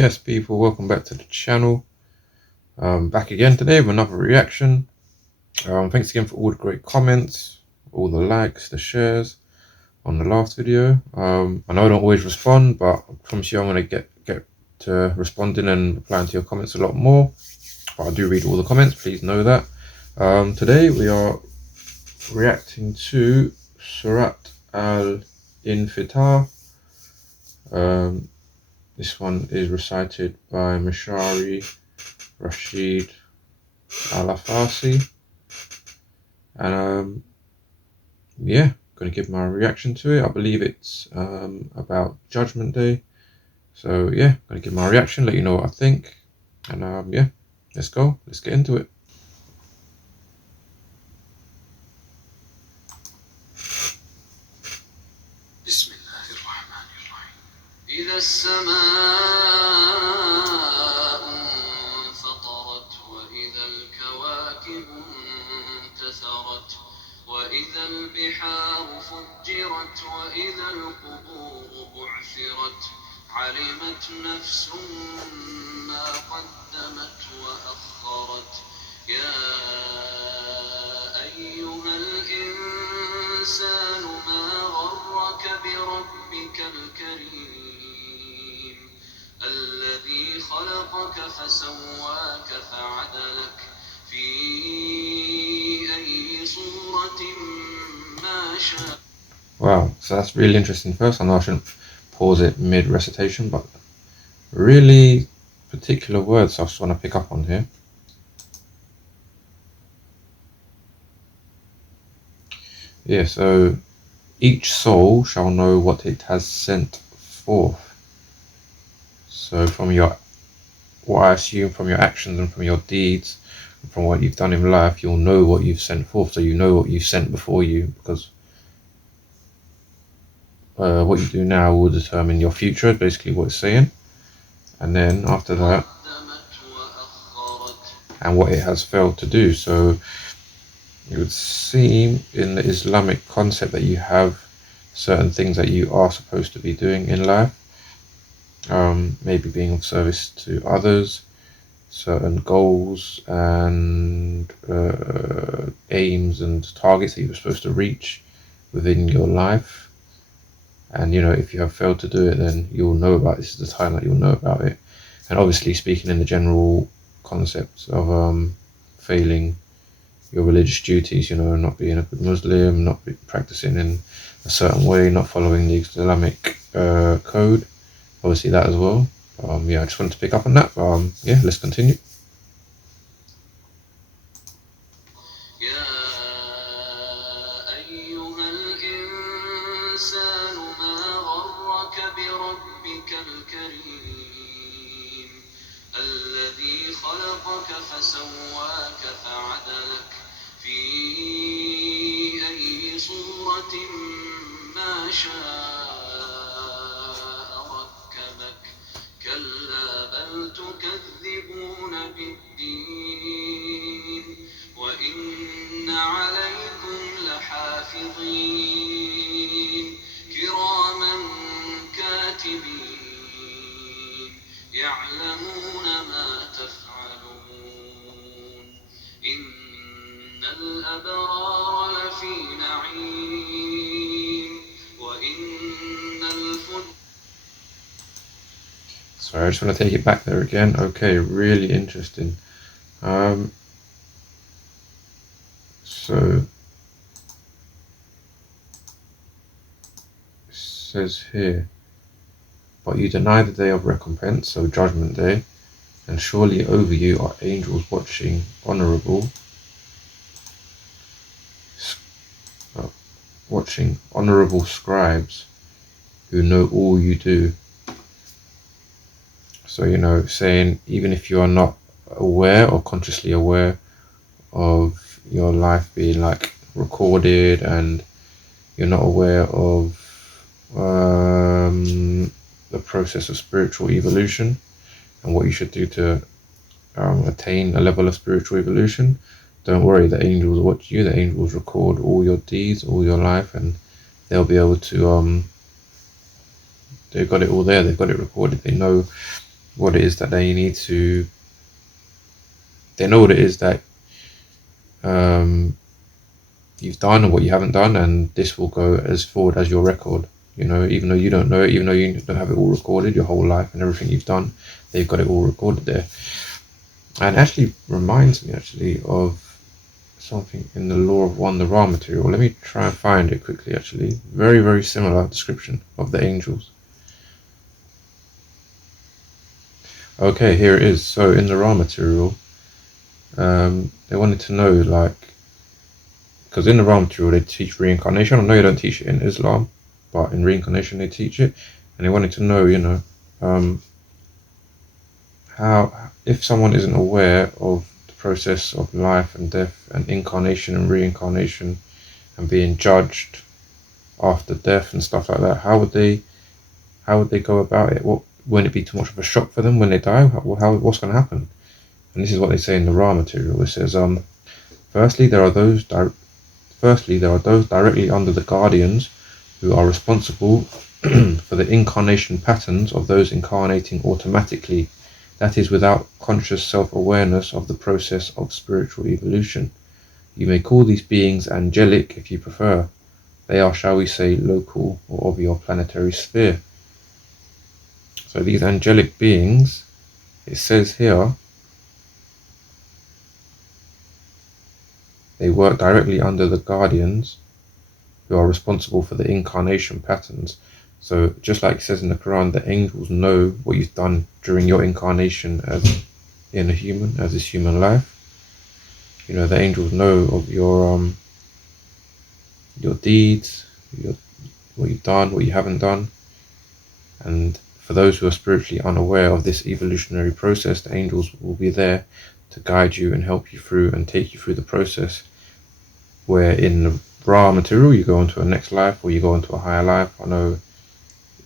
Yes, people, welcome back to the channel. Back again today with another reaction. Thanks again for all the great comments, all the likes, the shares on the last video. I know I don't always respond, but I promise you I'm going to get to responding and replying to your comments a lot more. But I do read all the comments, please know that. Today we are reacting to Surat Al Infitar. This one is recited by Mishary Rashed Alafasy, and yeah, going to give my reaction to it. I believe it's about Judgment Day, so yeah, going to give my reaction, let you know what I think, and yeah, let's get into it. إذا السماء انفطرت وإذا الكواكب انتثرت وإذا البحار فجرت وإذا القبور بعثرت علمت نفس ما قدمت وأخرت يا أيها الإنسان ما غرك بربك الكريم الذي خلقك فسواك فعدلك في أي صورة ما شاء. Wow, so that's really interesting. First, I know I shouldn't pause it mid recitation, but really particular words I just want to pick up on here. Yeah, so each soul shall know what it has sent forth. So from what I assume from your actions and from your deeds, and from what you've done in life, you'll know what you've sent forth. So you know what you've sent before you, because what you do now will determine your future, basically what it's saying. And then after that, and what it has failed to do. So it would seem in the Islamic concept that you have certain things that you are supposed to be doing in life. Maybe being of service to others, certain goals and aims and targets that you're supposed to reach within your life. And you know, if you have failed to do it, then you'll know about this. Is the time that you'll know about it. And obviously, speaking in the general concepts of failing your religious duties, you know, not being a good Muslim, not practicing in a certain way, not following the Islamic code, obviously that as well. Yeah, I just wanted to pick up on that. Yeah, let's continue. الذي خلقك فسواك فعدلك في أي صورة ما شاء ركبك كلا بل تكذبون بالدين وإن عليكم لحافظين كراما كاتبين يعلمون ما تفعلون إن الأبرار لفي نعيم وإن الفجار. Sorry, I just want to take it back there again. Okay, really interesting. So it says here, but you deny the day of recompense, so Judgment Day, and surely over you are angels watching honorable scribes who know all you do. So, you know, saying even if you are not aware or consciously aware of your life being like recorded, and you're not aware of the process of spiritual evolution and what you should do to attain a level of spiritual evolution, don't worry, the angels watch you. The angels record all your deeds, all your life, and they'll be able to they've got it all there. They've got it recorded. They know what it is that they need to. They know what it is that you've done or what you haven't done, and this will go as forward as your record. Even though you don't know it, even though you don't have it all recorded, your whole life and everything you've done, they've got it all recorded there. And actually reminds me of something in the Law of One, the Ra material. Let me try and find it quickly. Actually, very, very similar description of the angels. Okay, here it is. So in the Ra material, they wanted to know, because in the Ra material they teach reincarnation. I know you don't teach it in Islam, but in reincarnation they teach it, and they wanted to know, how, if someone isn't aware of the process of life and death and incarnation and reincarnation and being judged after death and stuff like that, how would they go about it? Wouldn't it be too much of a shock for them when they die? What's going to happen? And this is what they say in the Ra material. It says, firstly, there are those directly under the guardians who are responsible for the incarnation patterns of those incarnating automatically, that is, without conscious self-awareness of the process of spiritual evolution. You may call these beings angelic if you prefer. They are, shall we say, local or of your planetary sphere. So these angelic beings, it says here, they work directly under the guardians who are responsible for the incarnation patterns. So just like it says in the Quran, the angels know what you've done during your incarnation as this human life. The angels know of your deeds, what you've done, what you haven't done. And for those who are spiritually unaware of this evolutionary process, the angels will be there to guide you and help you through and take you through the process, where in the Ra material you go into a next life or you go into a higher life. I know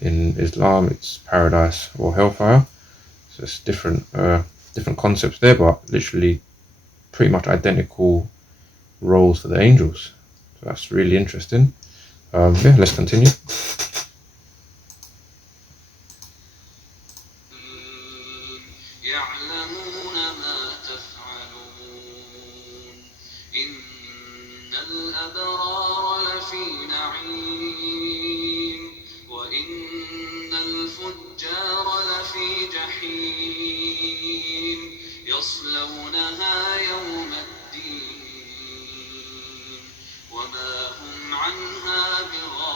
in Islam it's paradise or hellfire, so it's different concepts there, but literally pretty much identical roles for the angels. So that's really interesting. Let's continue. يصلونها يوم الدين وما هم عنها بغائبين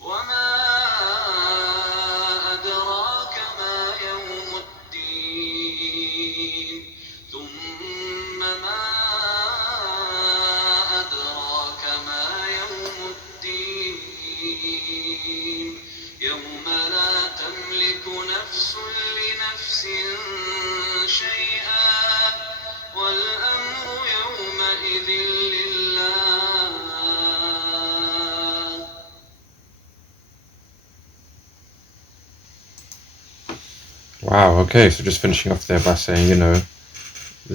وما أدراك ما يوم الدين ثم ما أدراك ما يوم الدين يوم لا تملك نفس لنفس شيئا والأمر يومئذ لله. Wow, okay, so just finishing off there by saying, the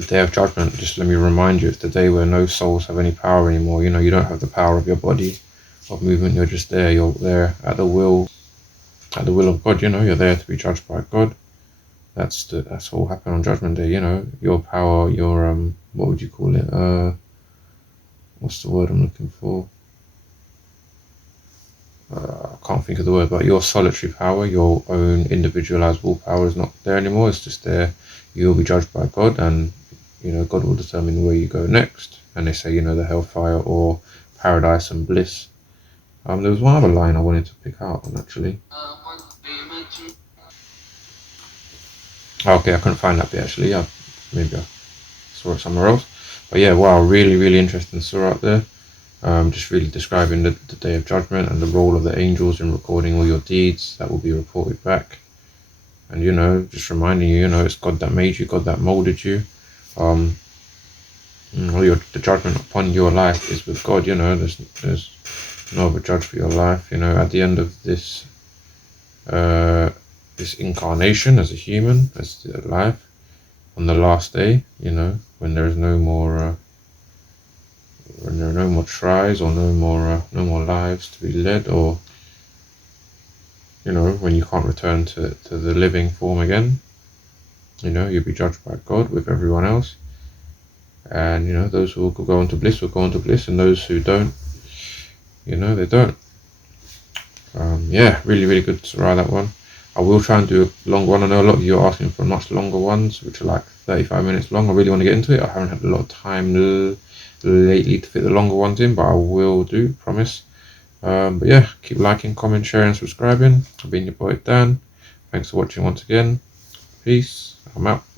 day of judgment, just let me remind you, it's the day where no souls have any power anymore. You don't have the power of your body, of movement. You're just there. You're there at the will of God. You're there to be judged by God. That's what will happen on Judgment Day. Your power, your what would you call it? What's the word I'm looking for? I can't think of the word, but your solitary power, your own individualized willpower is not there anymore. It's just there. You'll be judged by God, and God will determine where you go next. And they say, the hellfire or paradise and bliss. There was one other line I wanted to pick out on actually. Okay, I couldn't find that bit actually. Maybe I saw it somewhere else. But yeah, wow, really, really interesting surah there. Just really describing the Day of Judgment and the role of the angels in recording all your deeds that will be reported back. And just reminding you, it's God that made you, God that molded you. The judgment upon your life is with God. There's no other judge for your life. At the end of this this incarnation as a human, as life, on the last day, when there is no more when there are no more tries or no more lives to be led, or you know, when you can't return to the living form again, you know, you'll be judged by God with everyone else. And, you know, those who will go on to bliss will go on to bliss, and those who don't, you know, they don't. Yeah, really, really good surah, that one. I will try and do a long one. I know a lot of you are asking for much longer ones, which are like 35 minutes long. I really want to get into it. I haven't had a lot of time lately to fit the longer ones in, but I will do, promise. But yeah, keep liking, comment, sharing, subscribing. I've been your boy Dan. Thanks for watching once again. Peace. I'm out.